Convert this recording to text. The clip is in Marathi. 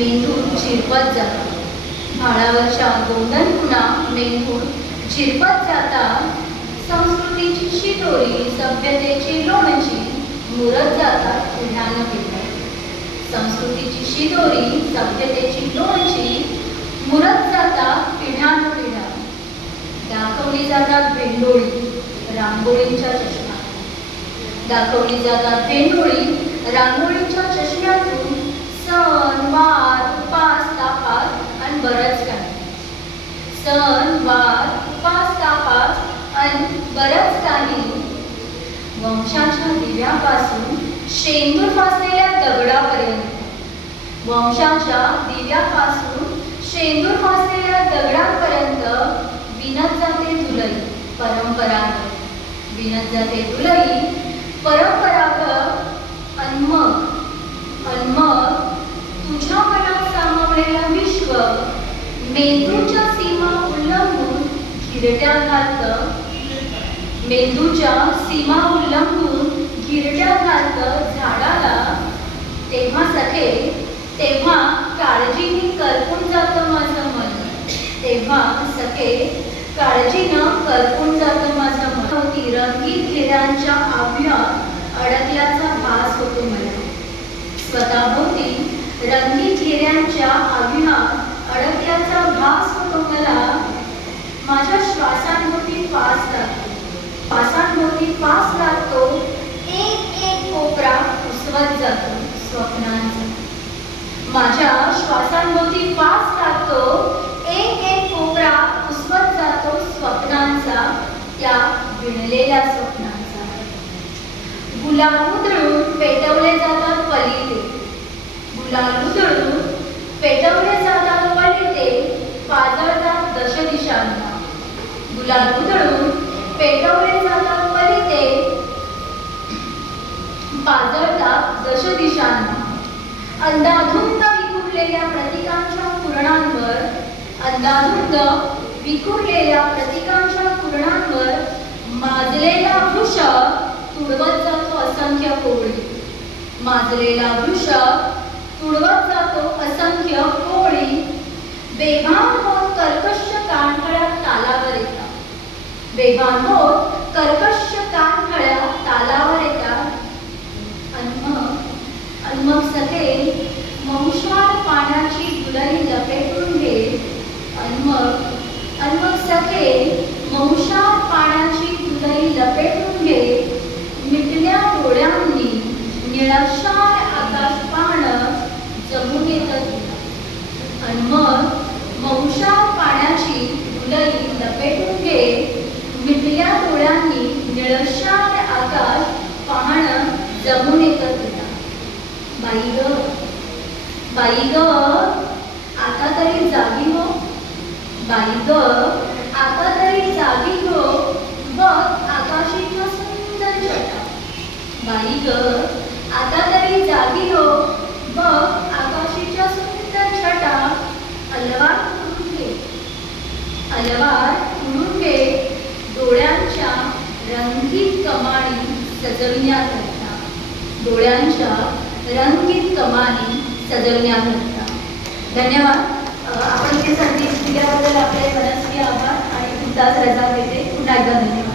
मेंदूत झिरपत जातात. भाळावरच्या गोंधन खुणा मेंदूत झिरपत जातात. संस्कृतीची शिदोरी सभ्यतेची लोणची मुरत जातात पिढ्यानपिढ्या. संस्कृतीची शिदोरी सभ्यतेची लोणची मुरत जातात पिढ्यानपिढ्या. दाखवली जातात भेंडोळी रांगोळींच्या चष्म्यात. दाखवली जातात भेंडोळी रांगोळीच्या चष्म्यातून सण वार उपास तापास आणि बरंच काही. सण वार उपास तापास आणि बरंच काही. वंशाच्या दिव्यापासून शेंदूर फासलेल्या दगडापर्यंत. वंशाच्या दिव्यापासून शेंदूर फासलेल्या दगडापर्यंत विणत जाते दुलई परंपरागत. विणत जाते दुलई परंपरागत. अन्मग तुझ्या मनात सामावलेलं विश्व मेंदूच्या सीमा उल्लंघून घिरट्या घालतं. मेंदूच्या सीमा उल्लंघून घिरट्या घालतं झाडाला. तेव्हा सखे तेव्हा काळजीने करपून जातं माझं मन. तेव्हा सखे काळजीनं करपून जातं माझं मन. होती रंगीत घेऱ्यांच्या आभ्यात अडकल्याचा भास होतो मला. स्वतःभोवती रंगीत घेऱ्यांच्या आभ्यात अडकल्याचा भास होतो मला. माझ्या श्वासांभोवती फास लागतो. श्वासांभोवती फास लागतो. एक एक कोपरा उसवत जातो स्वप्नांचा. माझ्या श्वासांभोवती फास लागतो. एक एक कोपरा उसवत जातो स्वप्नांचा. त्या विणलेल्या स्वप्नांचा. गुलाल उधळून पेटवले जातात पलिते. गुलाल उधळून पेटवले जातात पलिते पाजळतात दशदिशांना. गुलाल उधळून पेटवले जातात पलिते पाजळतात दशदिशांना. अंधाधुंद विखुरलेल्या प्रतीकांच्या पूर्णांवर. अंधाधुंद विखुरलेल्या प्रतीकांच्या पूर्णांवर माजलेला वृष तुडवत जातो असंख्य कोळी. माजलेला वृष तुडवत जातो असंख्य कोळी. बेभान होत कर्कश कानखळ्या तालावर येतात. बेभान होत कर्कश कानखळ्या तालावर येतात. अन्मग सखे मंशाळ पाण्याची दुलई लपेटून घे. अन्मग सखे मंशाळ पाण्याची दुलई लपेटून घे. मिटल्या डोळ्यांनी निळशार आकाश पाहणं जमून येतं तुला. अन्मग मंशाळ पाण्याची दुलई लपेटून घे. मिटल्या डोळ्यांनी निळशार आकाश पाहणं जमून येतं तुला. बाई ग आता तरी जागी हो. बाई ग आता तरी जागी हो. बघ आकाशीच्या सुंदर छटा. बाई ग आता तरी जागी हो. बघ आकाशीच्या सुंदर छटा. अलवार उडून घे. अलवार उडून घे. डोळ्यांच्या रंगीत कमानी सजविण्याकरता. डोळ्यांच्या रंगीत कमानी सजवण्याकरता. धन्यवाद. आपण ही संधी दिल्याबद्दल आपले मनस्वी आभार आणि तुमचाच रजा घेते. पुन्हा एकदा धन्यवाद.